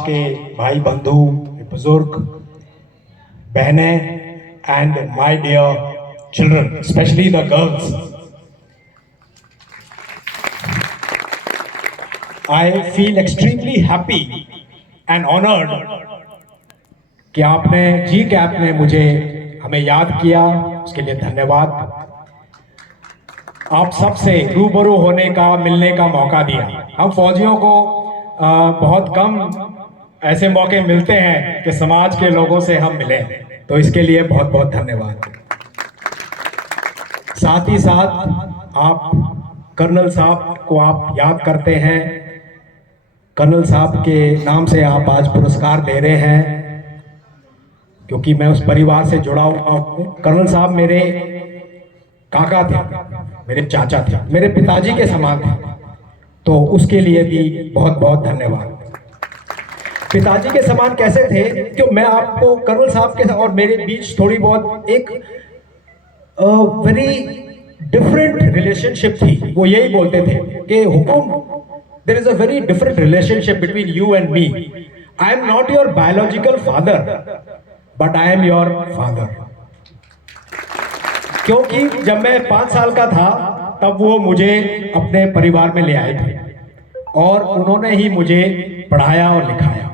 के भाई बंधु, बुजुर्ग, बहनें and my dear children, especially the girls. I feel extremely happy and honored कि आपने जी कैप ने मुझे हमें याद किया, उसके लिए धन्यवाद। आप सबसे रूबरू होने का, मिलने का मौका दिया। हम फौजियों को बहुत कम ऐसे मौके मिलते हैं कि समाज के लोगों से हम मिलें, तो इसके लिए बहुत बहुत धन्यवाद। साथ ही साथ आप कर्नल साहब को आप याद करते हैं, कर्नल साहब के नाम से आप आज पुरस्कार दे रहे हैं, क्योंकि मैं उस परिवार से जुड़ा हुआ हूं। कर्नल साहब मेरे काका थे, मेरे चाचा थे, मेरे पिताजी के समान थे, तो उसके लिए भी बहुत बहुत धन्यवाद। पिताजी के समान कैसे थे कि मैं आपको कर्नल साहब के और मेरे बीच थोड़ी बहुत एक वेरी डिफरेंट रिलेशनशिप थी। वो यही बोलते थे कि हुकुम, there is a very different relationship between you and me. I am not your biological father, but I am your father. क्योंकि जब मैं 5 साल का था तब वो मुझे अपने परिवार में ले आए थे और उन्होंने ही मुझे पढ़ाया और लिखाया।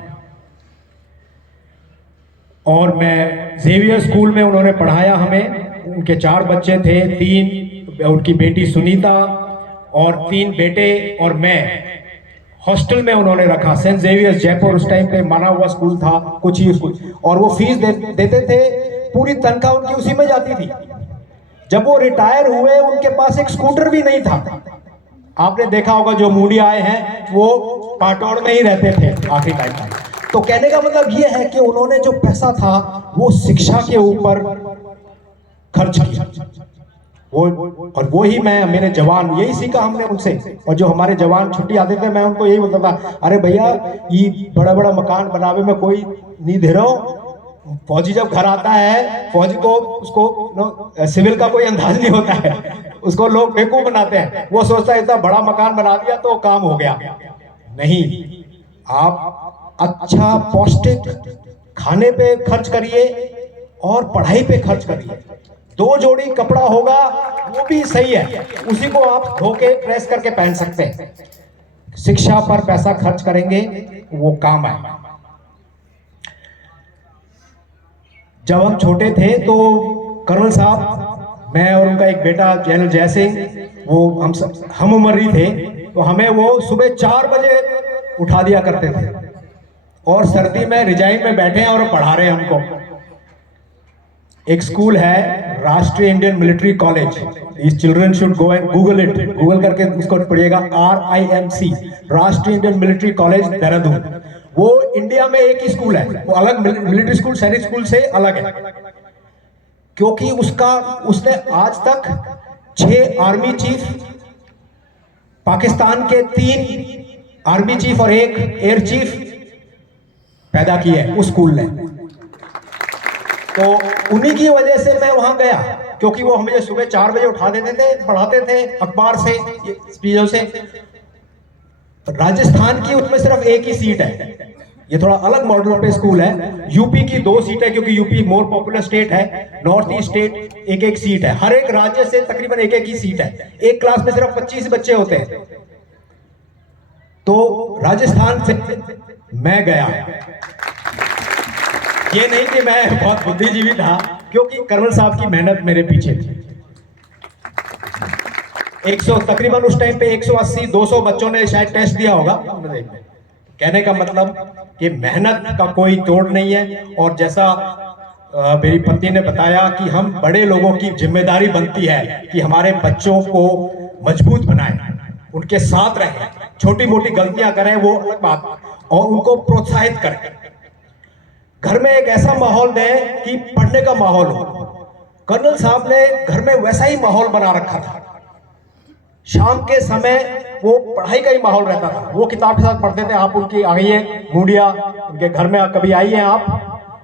और मैं जेवियर स्कूल में उन्होंने पढ़ाया हमें। उनके 4 बच्चे थे, 3 उनकी बेटी सुनीता और 3 बेटे और मैं। हॉस्टल में उन्होंने रखा, सेंट जेवियर्स जयपुर, उस टाइम पे माना हुआ स्कूल था, कुछ ही स्कूल, और वो फीस देते थे, पूरी तनख्वाह उनकी उसी में जाती थी। जब वो रिटायर हुए उनके पास एक स्कूटर भी नहीं था। आपने देखा होगा जो मूडी आए हैं वो पाटौड़ में ही रहते थे आखिरी टाइम तक। तो कहने का मतलब ये है कि उन्होंने जो पैसा था वो शिक्षा के ऊपर खर्च किया। वो ही मैं, मेरे जवान, यही सीखा हमने उनसे। और जो हमारे जवान छुट्टी आते थे मैं उनको यही बोलता था, अरे भैया ये बड़ा बड़ा मकान बनावे में कोई नहीं दे रहा हो। फौजी जब घर आता है, फौजी को उसको सिविल का कोई अंदाज नहीं होता है, उसको लोग बेवकूफ बनाते हैं। वो सोचता है इतना बड़ा मकान बना दिया तो काम हो गया। नहीं, आप अच्छा पौष्टिक खाने पे खर्च करिए और पढ़ाई पे खर्च करिए। 2 जोड़ी कपड़ा होगा वो भी सही है, उसी को आप धो के प्रेस करके पहन सकते हैं। शिक्षा पर पैसा खर्च करेंगे वो काम आएगा। जब हम छोटे थे तो कर्नल साहब, मैं और उनका एक बेटा जनरल जय सिंह, वो हम उम्र ही थे, तो हमें वो सुबह 4 बजे उठा दिया करते थे और सर्दी में रिजाइन में बैठे हैं और पढ़ा रहे हैं हमको। एक स्कूल है राष्ट्रीय Indian military college, these children should go and google it, Google करके उसको पढ़िएगा, RIMC, राष्ट्रीय इंडियन मिलिट्री कॉलेज देहरादून। वो इंडिया में एक ही स्कूल है, वो अलग मिलिट्री स्कूल सैनिक स्कूल से अलग है, क्योंकि उसने आज तक 6 आर्मी चीफ, पाकिस्तान के 3 आर्मी चीफ और 1 एयर चीफ पैदा किए उस स्कूल ने। तो उन्हीं की वजह से मैं वहां गया, क्योंकि वो हमें सुबह 4 बजे उठा देते थे, पढ़ाते थे अखबार से, चीजों से। राजस्थान की उसमें सिर्फ एक ही सीट है, ये थोड़ा अलग मॉडल पे स्कूल है। यूपी की 2 सीट है, क्योंकि यूपी मोर पॉपुलर स्टेट है। नॉर्थ ईस्ट स्टेट एक सीट है, हर एक राज्य से तकरीबन एक ही सीट है। एक क्लास में सिर्फ 25 बच्चे होते हैं। तो राजस्थान से मैं गया, ये नहीं कि मैं बहुत बुद्धिजीवी था, क्योंकि कर्नल साहब की मेहनत मेरे पीछे थी। 100 तकरीबन उस टाइम पे 180-200 बच्चों ने शायद टेस्ट दिया होगा। कहने का मतलब कि मेहनत का कोई तोड़ नहीं है। और जैसा मेरी पत्नी ने बताया कि हम बड़े लोगों की जिम्मेदारी बनती है कि हमारे बच्चों को मजबूत बनाएं, उनके साथ रहें, छोटी मोटी गलतियां करें वो अलग बात, और उनको प्रोत्साहित करें। घर में एक ऐसा माहौल दें कि पढ़ने का माहौल हो। कर्नल साहब ने घर में वैसा ही माहौल बना रखा था। शाम के समय वो पढ़ाई का ही माहौल रहता था, वो किताब के साथ पढ़ते थे। आप उनकी आइए मुंडिया, उनके घर में कभी आइए आप,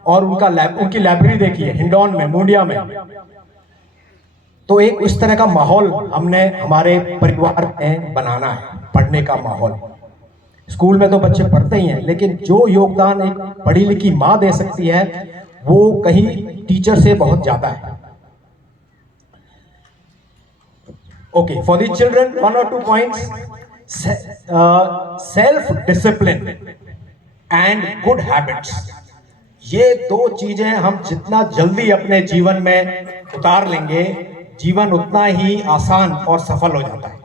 और उनकी लाइब्रेरी देखिए हिंडौन में, मुंडिया में। तो एक इस तरह का माहौल हमने हमारे परिवार में बनाना है, पढ़ने का माहौल। स्कूल में तो बच्चे पढ़ते ही हैं, लेकिन जो योगदान एक पढ़ी लिखी माँ दे सकती है वो कहीं टीचर से बहुत ज्यादा है। Okay, for the children 1 or 2 points, self discipline and good habits. ये दो चीजें हम जितना जल्दी अपने जीवन में उतार लेंगे, जीवन उतना ही आसान और सफल हो जाता है।